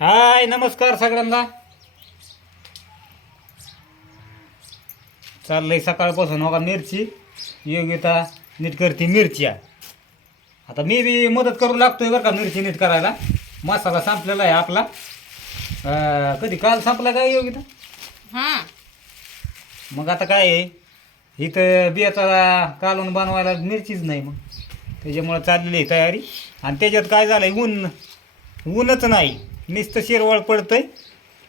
हाय नमस्कार सगळ्यांना. चाललंय सकाळपासून बघा मिरची. योगिता नीट करते मिरच्या. आता मी बी मदत करू लागतोय बरं का मिरची नीट करायला. मसाला संपलेला आहे आपला. अं, कधी काल संपला काय योगिता हा. मग आता काय आहे? इथं बियाचा कालून बनवायला मिरचीच नाही मग. त्याच्यामुळं चाललेली आहे तयारी. आणि त्याच्यात काय झालंय? ऊन. ऊनच नाही. नुसतं शिरवाळ पडतंय.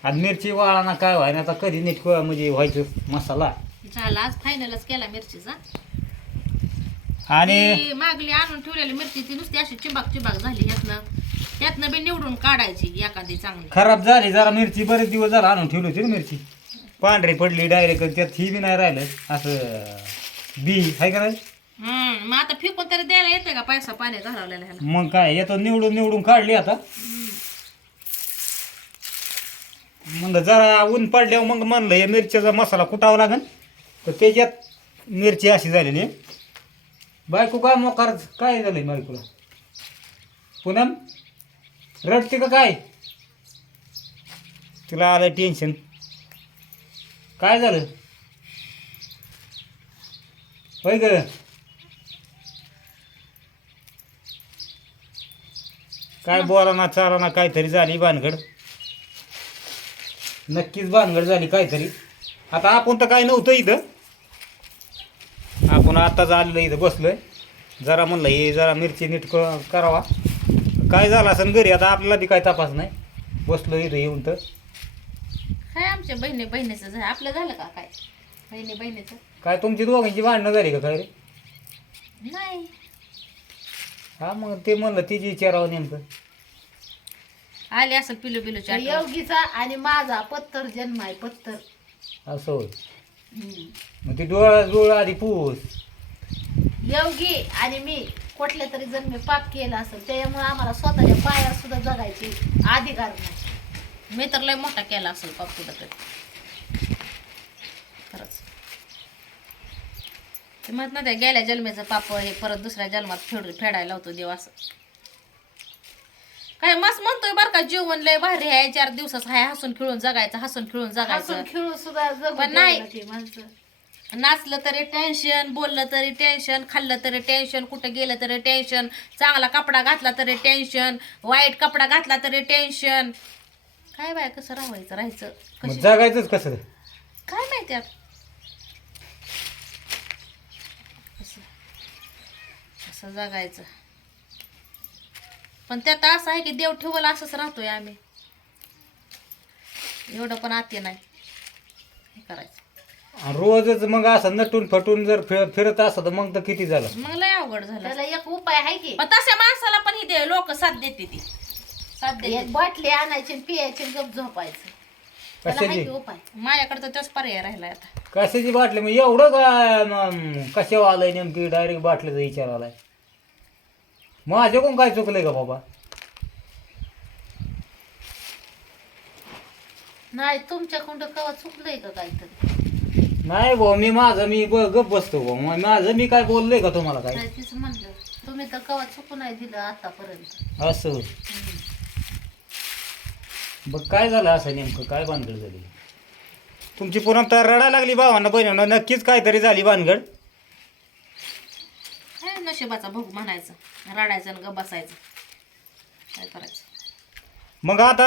आणि मिरची वाळाना काय व्हायना आता कधी नीट म्हणजे व्हायचं मसाला. झाला आज फायनलच केला मिरचीचा. आणि ती मागली आणून ठेवलेली मिरची ती नुसती अशी चिंबाक चिंबाक झाली. यातनं त्यातनं बी निवडून काढायची एखादी चांगली. खराब झाली जरा मिरची बरेच दिवस झाला आणून ठेवली होती ना मिरची. पांढरी पडली डायरेक्ट त्यात ही बी नाही राहिलं. असं बी आहे का नाही? हम्म मग आता फेकून तरी द्यायला येते का पैसा पाणी घालवलेला ह्याला? मग काय येतो निवडून निवडून काढली आता. म्हणलं जरा ऊन पडल्यावर मग म्हणलं या मिरच्याचा मसाला कुटावा लागेल तर त्याच्यात मिरची अशी झालेली आहे. बायको काय मोकार काय झालंय बायकोला? पुनम रडते का काय? तिला आलं टेन्शन काय झालं? होय ग? काय बोला ना चाला ना काहीतरी झाली भानगड. नक्कीच भानगड झाली काहीतरी. आता आपण तर काय नव्हतं इथं. आपण आत्ताच आलेलं इथं बसलोय. जरा म्हणलं हे जरा मिरची नीट करावा. काय झालं असं घरी? आता आपल्याला बी काय तपास नाही. बसलो इथं येऊन तर. काय आमच्या बहिणी बहिणीचं झालं. आपलं झालं का काय? बहिणी बहिणीचं काय तुमची दोघांची भांडणं झाली का काय रे? नाही. हा मग ते म्हणलं तिची विचारावं नेमकं. आले असेल पिलू पिलू. चाट योगीचा आणि माझा पत्तर जन्म आहे पत्तर असं होय. मग ते डोळा डोळा आधी पूस. योगी आणि मी कुठल्या तरी जन्मी पाप केला असेल त्याच्यामुळे आम्हाला स्वतःच्या पायावर सुद्धा जगायची अधिकार नाही. मी तर लय मोठा केला असेल पाप तुला तरी खरंच. ते म्हणत ना त्या गेल्या जन्मेचं पाप हे परत दुसऱ्या जन्मात फेड फेडायला लावतो देव असं. काय मस्त म्हणतोय बरं का जीवन लय भारी आहे. चार दिवसाच हाय हसून खेळून जगायचं हसून खेळून जगायचं. हसून खेळून सुद्धा जगू पण नाही. द्यायला ते माणसं. नाचलं तरी टेन्शन बोललं तरी टेन्शन खाल्लं तरी टेन्शन कुठं गेलं तरी टेन्शन चांगला कपडा घातला तरी टेन्शन वाईट कपडा घातला तरी टेन्शन काय बाय कसं राहायचं राहायचं? मग कशी? जगायचंच कसं? काय माहिती आता? कसं कसं जगायचं. पण त्यात असं आहे की देव ठेवलं असंच राहतोय आम्ही. एवढं पण आते नाही. हे करायचं. रोजच मग असं नटून फटून जर फिर फिरत असं तर मग तर किती झालं? मग लय अवघड झालं. त्याला एक उपाय आहे की? पण तशा माणसाला पण ही दे लोक साथ देते ती. साथ देते. एक बाटली आणायची आणि पियायची आणि गप झोपायचं. त्याला आहे कशाची की उपाय. माझ्याकडे तर तोच पर्याय राहिला आता. कशाची बाटली? मग एवढं काय कशावर आलंय नेमकी? डायरेक्ट बाटलीचा विचार आलाय. माझ्याकडून काय चुकलंय का बाबा? नाही तुमच्याकडं कवा चुकलंय का काहीतरी. नाही भाऊ मी माझं मी ब- गप बसतो भाऊ. मग माझं मी काय बोललोय का तुम्हाला काय? नाही तीच म्हणलं. तुम्ही तर कवा चुकू नाही दिलं आतापर्यंत. असं बघ काय झालं असं नेमकं? काय भानगड झाली? तुमची पुन्हा तर रडा लागली भावांना बहिणींना. नक्कीच काहीतरी झाली भानगड. नशिबाचा भोग म्हणायचं. रडायचं आणि ग बसायचं. काय करायचं? मग आता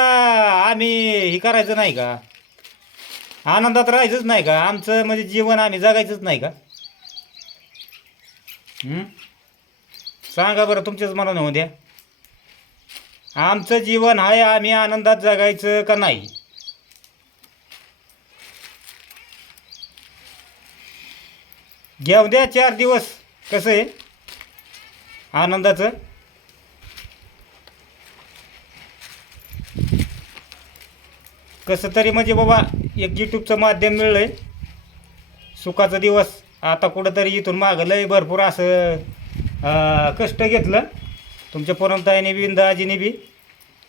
आम्ही हे करायचं नाही का? आनंदात राहायचंच नाही का? आमचं म्हणजे जीवन आम्ही जगायचंच नाही का? हं? सांगा बरं तुमच्याच मनानं होऊ द्या. आमचं जीवन आहे आम्ही आनंदात जगायचं का नाही? घेऊ द्या चार दिवस. कसं आहे? आनंदाचं? कसं तरी म्हणजे बाबा एक यूट्यूबचं माध्यम मिळलंय. सुखाचा दिवस. आता कुठंतरी इथून मागं लय भरपूर असं कष्ट घेतलं. तुमच्या परमताईने बी दाजीने बी.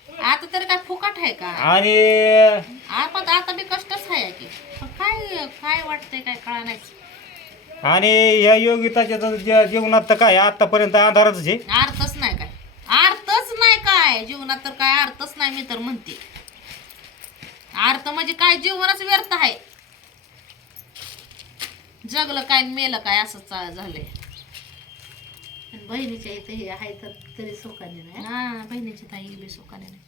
आता तरी काय फुकट आहे का? आणि आपण आता बी कष्टच आहे की. काय काय वाटतंय काय कळा नाही आणि ह्या योगिताच्या तर ज्या जीवनात तर काय आतापर्यंत अंधारच आहे. अर्थच नाही काय. अर्थच नाही काय. जीवनात तर काय अर्थच नाही मी तर म्हणते. अर्थ म्हणजे काय? जीवनच व्यर्थ आहे. जगलं काय आणि मेलं काय असं चा- झालंय. आणि बहिणीच्या इथे हे आहे तर तरी सुखाने नाही हा? बहिणीची ताई बी सुखाने नाही.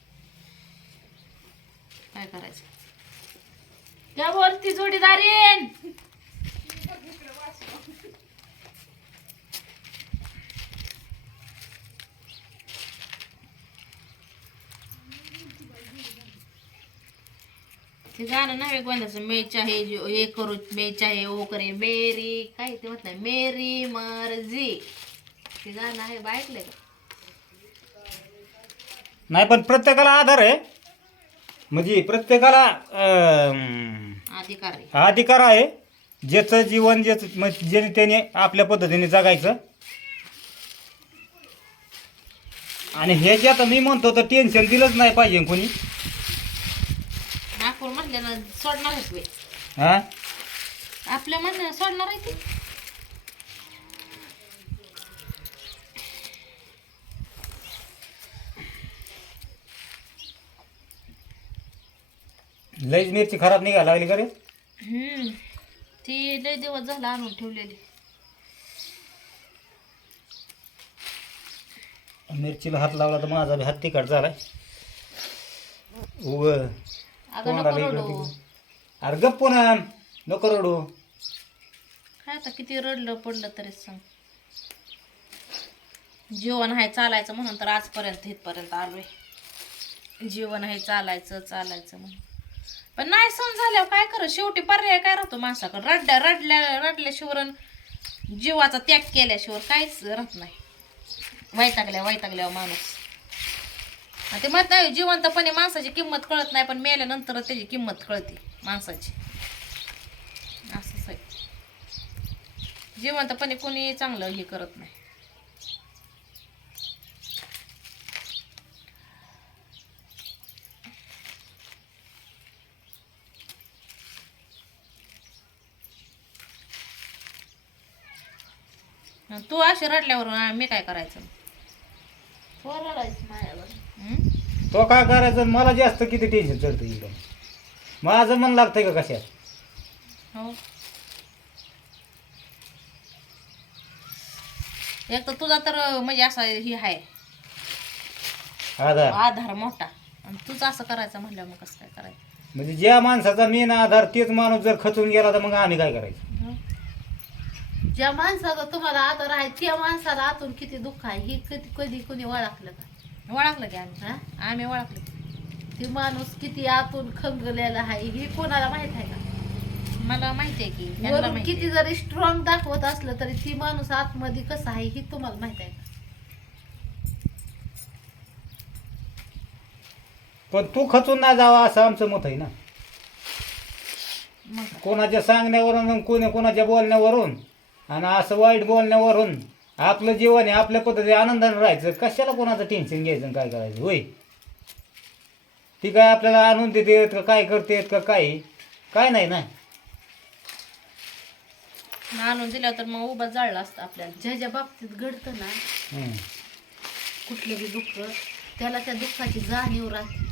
काय करायचं? क्या बोलती जोडीदारीन गाणं नाही गोंद्याचं मे चाहे जो हे करू मे चाहे ओ करे मेरी काय ते होत नाही मेरी मर्जी. ते गाणं आहे बा ऐकलंय का नाही पण प्रत्येकाला आधार आहे. म्हणजे प्रत्येकाला अं, अधिकार आहे. हा अधिकार आहे. ज्याचं जीवन ज्याचं म्हणजे ज्याने त्याने आपल्या पद्धतीने जगायचं. आणि हे जे आता मी म्हणतो तर टेन्शन दिलंच नाही पाहिजे कोणी. आपण म्हणल्यानं सोडणार आहेत वे हा? आपल्या सोडणार आहे ते. लईच मिरची खराब निघायला लागली का रे? हम्म. ती लय दिवस झाला आणून ठेवलेली. मिरचीला हात लावला तर माझा बी हात तिखट झालाय. उग अगं नको रडू. अरे गप्प पुन्हा नको रडू. काय आता किती रडलं पडलं तरी सांग. जीवन आहे चालायचं म्हणून तर आजपर्यंत इथपर्यंत आलोय. जीवन आहे चालायचं चालायचं म्हणून. पण नाही सण झाल्यावर काय कर? शेवटी पर्याय काय राहतो माणसाकडे? रडल्या रडल्या रडल्याशिवर जीवाचा त्याग केल्याशिवाय काहीच राहत नाही. वैतागल्या वैतागल्यावर माणूस. ते म्हणत नाही जिवंतपणे माणसाची किंमत कळत नाही पण मेल्यानंतर त्याची किंमत कळते माणसाची. असंच आहे. जिवंतपणे कोणी चांगलं हे करत नाही. तू अशी रडल्यावर मी काय करायचं? रडायचं हं? तो काय करायचं मला जास्त किती टेन्शन चढतं इकडं माझं मन लागतंय का कशात? हो. एक तर तुझा तर म्हणजे असा हे आहे. आधार. आधार मोठा. आणि तुझं असं करायचं म्हणल्यावर मग कसं काय करायचं? म्हणजे ज्या माणसाचा मेन आधार तेच माणूस जर खचून गेला तर मग आम्ही काय करायचं? ज्या माणसाचा तुम्हाला आदर आहे त्या माणसाला आतून किती दुःख आहे ही कधी कधी कोणी ओळखलं का ओळखलं की आम्ही हा? आम्ही ओळखलं की. ती माणूस किती आतून खंगलेला आहे ही कोणाला माहीत आहे का मला माहिती आहे की ह्यांना वरून माहिती किती जरी स्ट्रॉंग दाखवत असलं तरी ती माणूस आतमध्ये कसं आहे ही तुम्हाला माहीत आहे का पण तू खचून नाही जावा असं आमचं मत आहे ना मग? कोणाच्या सांगण्यावरून आणि कोणी कोणाच्या बोलण्यावरून आणि असं वाईट बोलण्यावरून आपलं जीवन आहे आपल्या पद्धतीने आनंदाने राहायचं. कशाला कोणाचं टेन्शन घ्यायचं काय करायचं? होय? ती काय आपल्याला आणून देते का काय करते का काय? काय नाही ना. आणून दिलं तर मग उभा जळला असतं आपल्याला. ज्या ज्या बाबतीत घडतं ना हम्म. कुठलं बी दुःख त्याला त्या दुःखाची जाणीव राहते.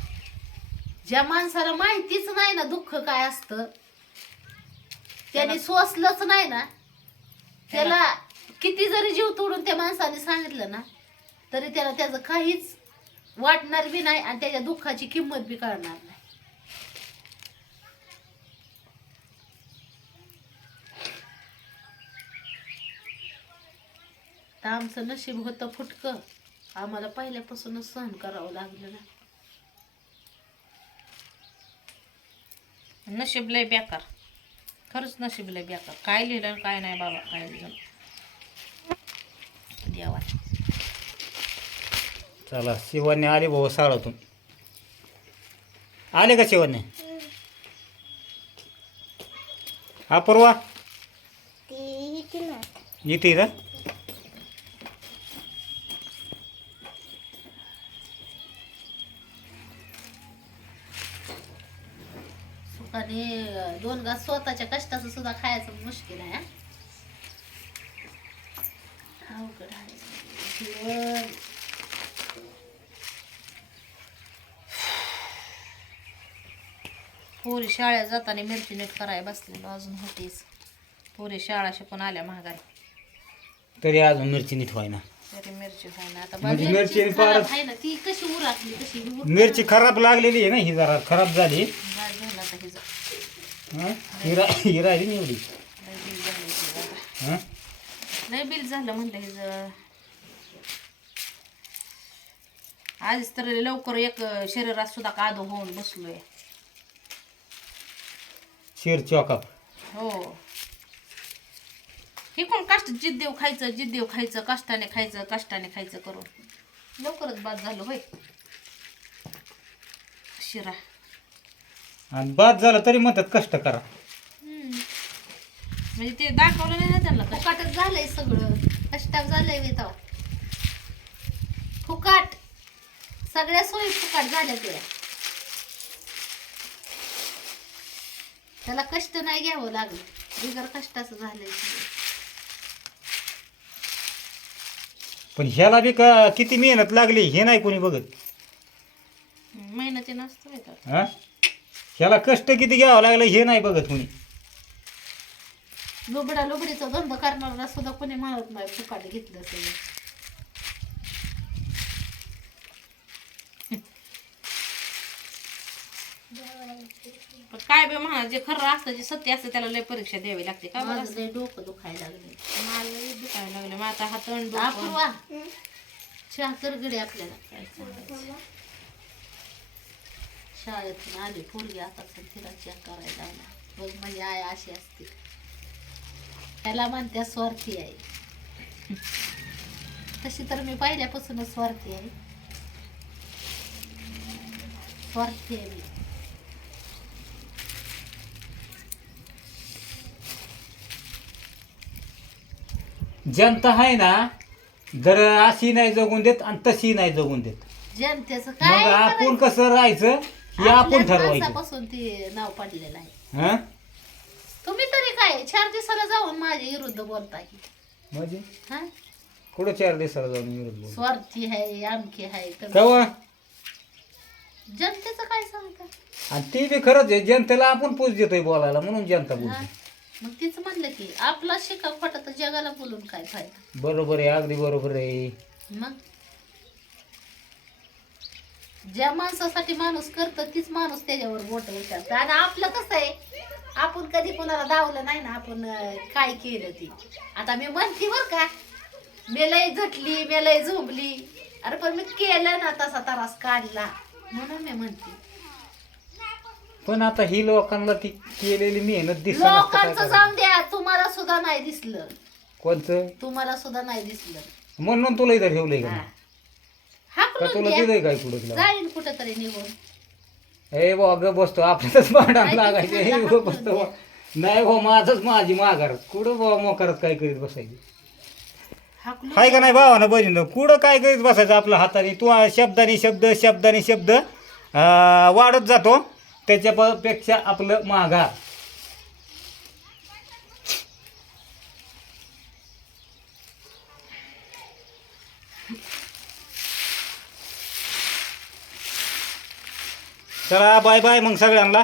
ज्या माणसाला माहितीच नाही ना दुःख काय असतं त्याने सोसलंच नाही ना. त्याला किती जरी जीव तोडून त्या माणसाने सांगितलं ना तरी त्याला त्याचं काहीच वाटणार बी नाही आणि त्याच्या दुःखाची किंमत बी कळणार नाही. तर आमचं नशीब होतं फुटकं. आम्हाला पहिल्यापासूनच सहन करावं लागलं ना. नशीब लय बेकार. खरंच नशीब लय बेकार काय लिहिलं काय नाही बाबा काय लिहिलं देवा. चला शिवाने आले भाऊ साळातून आले का शिवाने? अपूर्वा? येते का सुखाने दोन घास स्वतःच्या कष्टाचं सुद्धा खायचं मुश्किल आहे हा. अवघड आहे जीवन. पोरी शाळेत जाताना मिरची नीट करायला बसलेलो. अजून होतीच. पोरी शाळा शिकून आल्या महागारी तरी अजून मिरची नीट व्हायना तरी मिरची आता म्हणजे बाजू मिरची खराब फारच आहे ना ती कशी उराकली कशी उर- मिरची खराब लागलेली आहे ना ही जरा खराब झाली. आता हिचं. हं? ही रा- ही राहिली ना एवढी. लय बिल झालं हिचं आता. हं? लय बिल झालं म्हणलं हिचं. आधीच तर लवकर एक शरीरात सुद्धा कादो होऊन बसलोय. शेर चॉकअप हो. हे कोण कष्ट जिद्देव खायचं जिद्देव खायचं कष्टाने खायचं कष्टाने खायचं करून. लवकरच बाद झालं होय. शिरा आणि बाद झालं तरी म्हणतात कष्ट करा. हम्म. म्हणजे ते दाखवलं नाही ना त्यांना कष्ट. फुकाटच झालंय सगळं. कष्टाक झालंय वेताव फुकाट. सगळ्या सोयी फुकाट झाल्या त्या त्याला कष्ट नाही घ्यावं लागलं. बिगर कष्टाचं झालंय. पण ह्याला बी का किती मेहनत लागली हे नाही कोणी बघत. मेहनती नसतं तर. हा? ह्याला कष्ट किती घ्यावं लागलं हे नाही बघत कोणी. लुबडा लुबडीचा धंदा करणारा सुद्धा कोणी म्हणत नाही फुकाट घेतलं सगळं. पण काय बी म्हणा जे खरं असतं जे सत्य असतं त्याला लय परीक्षा द्यावी लागते. का बरं? माझं लय डोकं दुखायला लागले मला लय दुखायला लागलं मग आता हातण डोकं. अपूर्वा चहा आपल्याला काय सांगायचं. शाळेतून आली पोरगी आता पण तिला चहा करायला लावला बघ माझी आई अशी असते. त्याला म्हणत्या स्वार्थी आहे. तशी तर मी पहिल्यापासूनच स्वार्थी आहे. स्वार्थी आहे मी. जनता आहे ना जर अशी नाही जगून देत आणि तशी नाही जगून देत. जनतेचं मग काय आपण कसं राहायचं? हे आपण आपल्याच ठरवायचं. माणसापासून ते नाव पडलेलं आहे. हा? तुम्ही तरी काय चार दिवसाला जाऊन माझ्या विरुद्ध बोलताय. म्हणजे? हा? कुठं चार दिवसाला जाऊन विरोध बोल स्वार्थी आहे आमकी आहे तर कवा? जनतेचं काय सांगता? आणि ते बी खरंच आहे जनतेला आपण पूज देतोय बोलायला म्हणून जनता? बोलते. मग तीच म्हणलं की आपला शिका खोटा तर जगाला बोलून काय फायदा? बरोबर आहे अगदी बरोबर आहे. मग? ज्या माणसासाठी माणूस करतं तीच माणूस त्याच्यावर बोट विचारतं आणि आपलं कसं आहे आपण कधी कोणाला दावलं नाही ना आपण अं, काय केलं ती. आता मी म्हणते बर का मी लय झटली मी लय झोंबली. अरे पण मी केलं ना तसा तरास काढला. म्हणून मी म्हणते. पण आता ही लोकांना ती केलेली मेहनत दिसत लोकांचं जाऊन द्या तुम्हाला सुद्धा नाही दिसलं. कोणचं तुम्हाला सुद्धा नाही दिसलं. म्हणून तुला इथं ठेवलंय का. का हाकलून तुला द्या दिलंय काय तुला? जाईन कुठं तरी निघून. हे बा ग बसतो. आपल्यालाच भांडण लागायचं. हे बसतो बा. नाही हो माझंच माझी माघार. कुठं बा मोकारत काय करीत बसायची? हाकलून हाय का नाही भावानं बहिणीनं? कुठं काय करीत बसायचं आपल्या हाताने? तू शब्दाने शब्द शब्दाने शब्द अं, वाढत जातो. त्याच्या पेक्षा आपलं मागा चला बाय बाय मग सगळ्यांना.